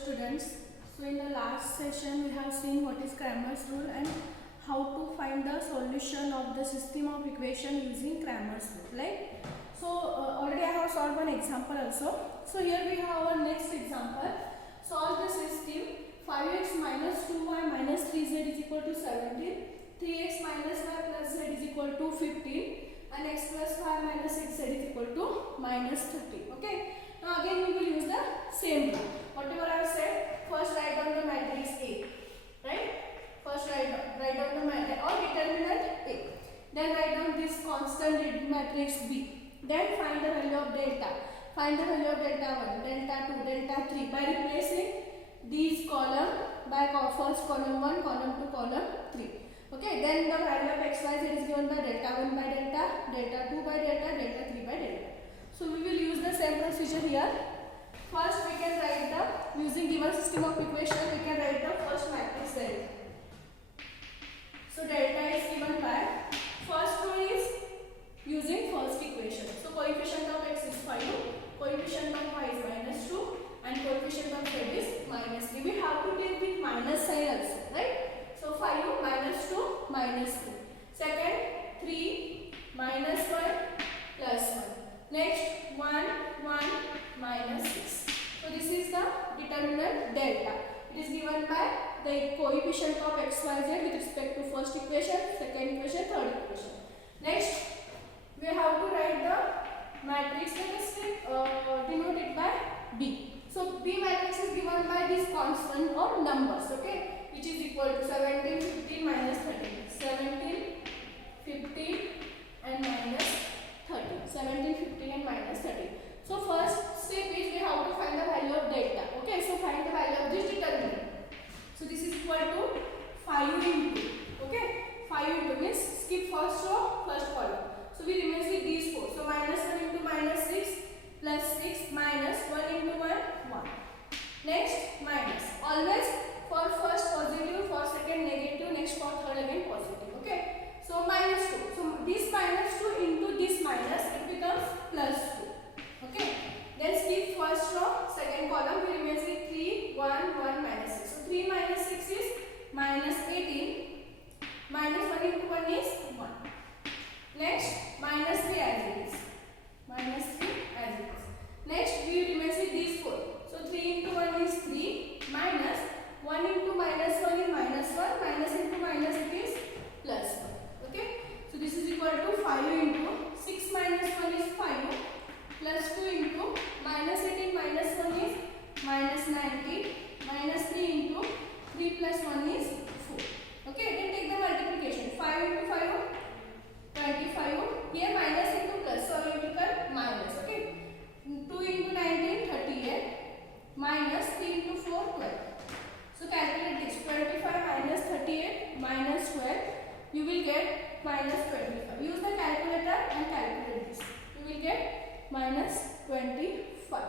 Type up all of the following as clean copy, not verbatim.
students. So in the last session we have seen what is Cramer's rule and how to find the solution of the system of equation using Cramer's rule, right? So already I have solved one example also. So here we have our next example. Solve the system 5x minus 2y minus 3z is equal to 17, 3x minus y plus z is equal to 15 and x plus y minus xz is equal to minus 30. Okay. Now again we will use the same rule. Whatever I have said, first write down the matrix A, right? First write down the matrix or determinant A. Then write down this constant matrix B. Then find the value of delta. Find the value of delta 1, delta 2, delta 3 by replacing these column by first column 1, column 2, column 3. Okay, then the value of x, y, z is given by delta 1 by delta, delta 2 by delta, delta 3 by delta. So we will use the same procedure here. First we can write the, using given system of equation, we can write the first matrix delta. So delta is given by, first one is using first equation. So coefficient of x is 5, coefficient of y is minus 2 and coefficient of z is minus 3. We have to take with minus sign also, right? So 5 minus 2 minus 2. Second 3 minus 1 plus 1. Next 1 1 minus 6. So this is the determinant delta. It is given by the coefficient of x, y, z with respect to first equation, second equation, third equation. Next we have to write the matrix that is denoted by B. So B matrix is given by this constant or numbers, okay, which is equal to 17, 15 minus 13. 17, 15 and minus 13. 17, 15 and minus 13. So first step is we have to find the value of delta. Okay, so find the value of this determinant. So this is equal to 5 into, okay, 5 into means skip first row, first column. So we remain with these 4. So minus 1 into minus 6 plus 6 minus 1 into 1, 1. Next minus. Always for first positive, for second negative, next for third again positive. Okay. So minus 2. So this minus 2 into this minus, it becomes plus 2. Okay. Then skip first row, second column, we remain with 3, 1, 1 minus 6. So 3 minus 6 is minus 18. Minus 1 into 1 is 1. Next minus 3 as it is. Minus 3 as it is. Next we remain with these 4. So 3 into 1 is 3 minus 1 into minus 1 is minus 1, minus into minus it is plus 1. Okay. So this is equal to 5 into 6 minus 1 is 5 plus 2 into minus 18 minus 1 is minus 19 minus 3 into 3 plus 1 is 4. Okay. Then take the multiplication. 5 into 5 25. Here minus into plus, so we will become minus. Okay. 2 into 19 38 minus 3 into 4 12. So calculate this. 25 minus 38 minus 12. You will get minus 25. Use the calculator and calculate this. You will get minus 25.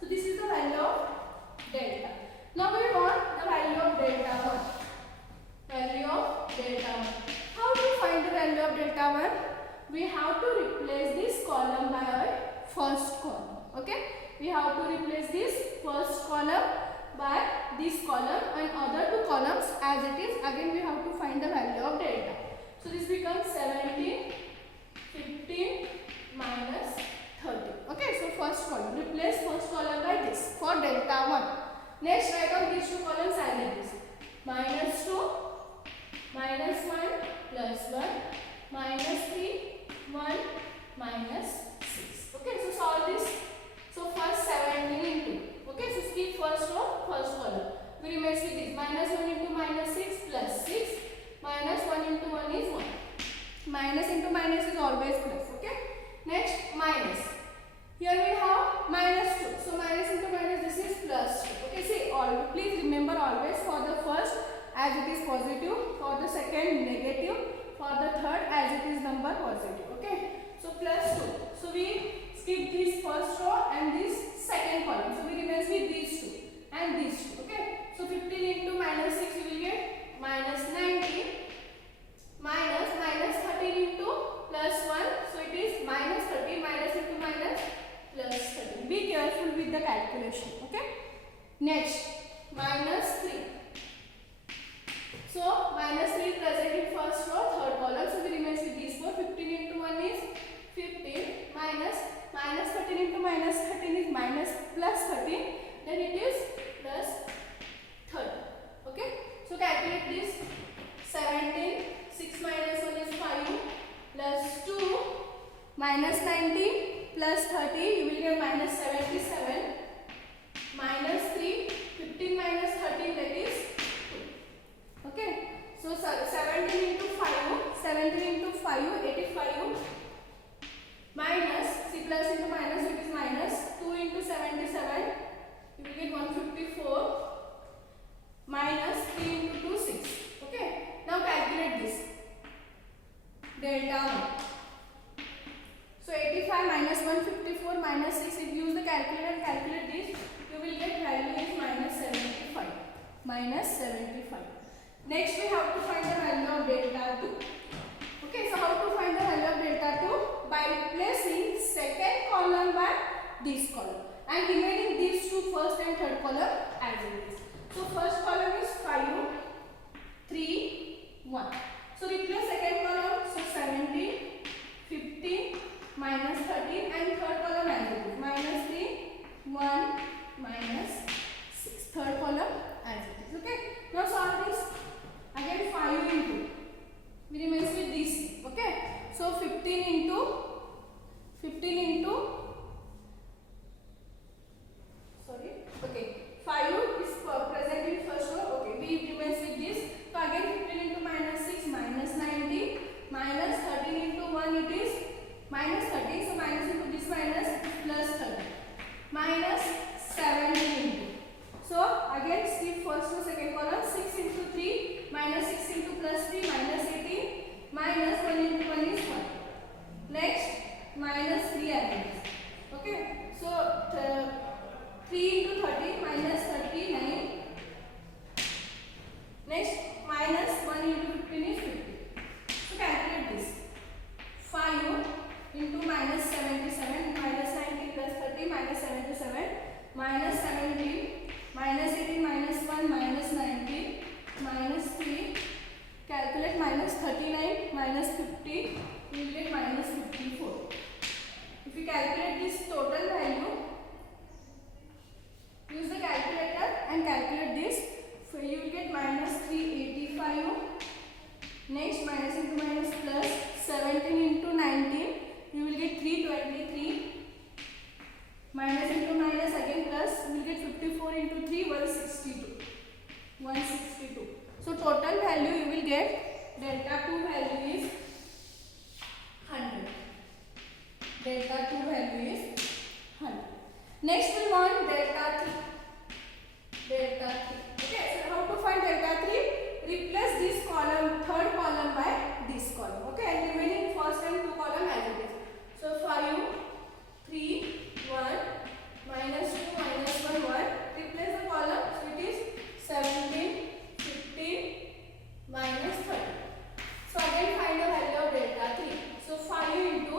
So this is the value of delta. Now we want the value of delta 1. Value of delta 1. How to find the value of delta 1? We have to replace this column by our first column. Okay? We have to replace this first column by this column and other two columns as it is. Again we have to find the value of delta. So this becomes 17, 15 minus 30. Okay, so first column. Replace first column by this for delta 1. Next write down these two columns as it is. Minus 2, minus 1 plus 1, minus 3, 1, minus 6. Okay, so solve this. So first 17 into. Okay, so skip first row, first column. We remain with this. Minus 1 into minus 6 plus 6. Minus 1 into 1 is 1. Minus into minus is always plus. Okay. Next minus. Here we have minus 2. So minus into minus, this is plus 2. Okay, see, please remember always for the first as it is positive, for the second negative, for the third as it is number positive. Okay. So plus 2. So we skip this first row and this second column. So we remain with these two and these two. Okay. So 15 into minus 6 you will get minus 19 minus minus 13 into plus 1. So it is minus 30 minus into minus plus 30. Be careful with the calculation. Okay. Next minus 3. So minus 3 present in first row, third column. So we remains with these four. 15 into 1 is 15 minus 13 into minus 13 is minus plus 13. Then it is plus 30. Okay. So calculate this. 17. 6 minus 1 is 5 plus 2 minus 19 plus 30. You will get minus 77 minus 3. 15 minus 13, that is 2. Okay. So 17 into 5, 85 minus, see plus into minus, it is minus 2 into 77, you will get 154 minus 3 into 2, 6. Okay. Now calculate this. Delta 1. So 85 minus 154 minus 6, if you use the calculator and calculate this, you will get value is minus 75. Minus 75. Next we have to find the value of delta 2. Okay, so how to find the value of delta 2? By replacing second column by this column and remaining these two first and third column as it is. So first column is 5, 3, 1. So replace second column, so 17, 15, minus 13 and third column as it is. Minus 3, 1, minus 6. Third column as it is. Okay. Now solve this. Again 5 into. We remains with this. Okay. So 15 into sorry. Okay. 5 is present in first row. Okay. We remains with this. So again 15 into minus 6 minus 19 minus 13 into 1 it is minus 30. So minus into this minus plus 30 minus 17 into. So again see first to second column 6 into 3 minus 6 into plus 3 minus 18 minus 1 into 1 is 1. Next minus 3 again. Okay. So 3 into 30 minus 39. Next minus 1 into 15 is 50. So calculate this. 5 into minus 77 minus 90 plus 30 minus 77 minus 17 minus 18 minus 1 minus 19 minus 3. Calculate minus 39 minus 50. You will get minus 54. If you calculate this total value, use the calculator and calculate this. So you will get minus 385. Next minus into minus plus 17 into 19. You will get 323. Minus into minus again plus, you will get 54 into 3, 162. 162. So total value you will get, delta 2 value is 100. Delta 2 value is 100. Next we want delta 3. Delta 3. Okay, so how to find delta 3? Replace this column, third column by this column. Okay, and remaining first and two column as it is. So 5, 3, 1, minus 2, minus 1, 1. Replace the column, so it is 17, 15, minus 30. So again find the value of delta 3. So 5 into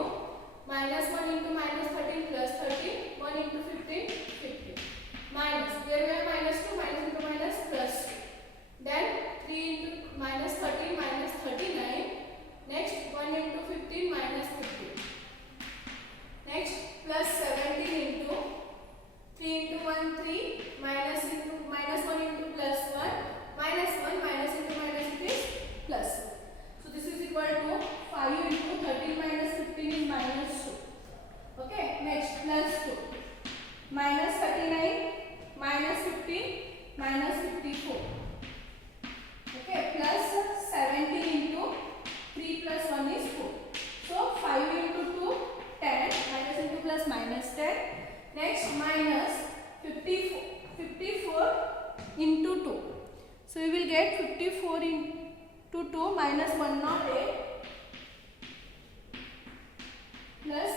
minus 1 into minus 13 plus 13, 1 into 15, 15. Minus, here we have minus 2, minus into minus plus 2. Then 3 into minus 13 minus 39. Next 1 into 15 minus 15. Next plus 17 into 3 into 1 3 minus 1 into plus 1 minus 1 minus into minus it is plus 1. So this is equal to 5 into 13 minus 15 is minus 2. Okay, next plus 2 minus 39 minus 15 minus 54. Okay, plus 17 into 3 plus 1 is 4. So 5 into 2, 10, minus into plus minus 10. Next minus 54 into 2. So we will get 54 into 2 minus 108 plus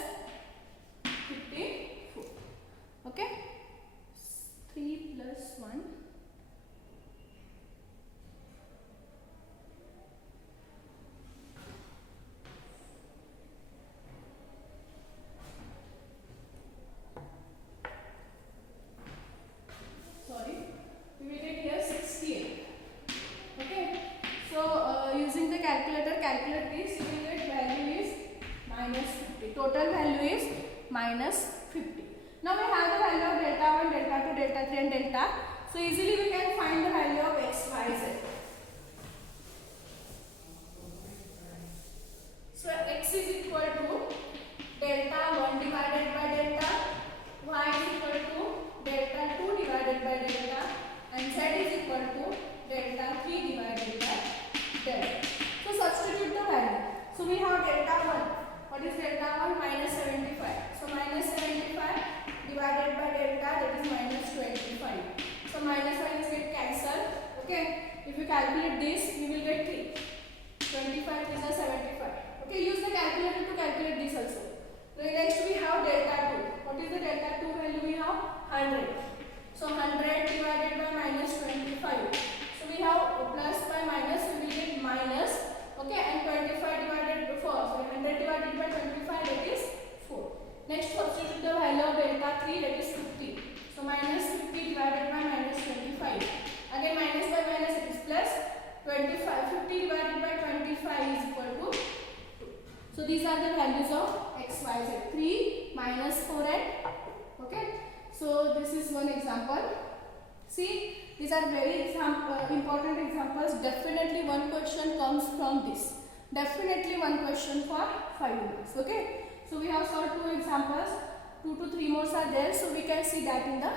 54. Okay, 3 plus 1. Sorry, we will get 3 and delta. So easily we can find the value of x, y, z. So x is equal to delta 1 divided by delta, y is equal to delta 2 divided by delta, and z is equal to delta 3 divided by delta. So substitute the value. So we have delta 1. What is delta 1? Minus 75. So minus 75 divided by delta, that is minus 25. So minus minus get cancelled. Okay. If you calculate this, you will get 3. 25 is a 75. Okay. Use the calculator to calculate this also. So next we have delta 2. What is the delta 2 value? We have 100. So 100 divided by minus 25. So we have plus by minus, we will get minus. Okay, and 25 divided by 4. So 100 divided by 25, that is 4. Next, substitute the value of delta 3, that is 50. So minus 50 divided by minus 25. Again minus by minus, it is plus 25. 50 divided by 25 is equal to 2. So these are the values of x, y, z. 3, minus 4 and okay. So this is one example. See, these are very important examples. Definitely one question comes from this. Definitely one question for 5 minutes. Okay. So we have solved 2 examples. 2 to 3 more are there. So we can see that in the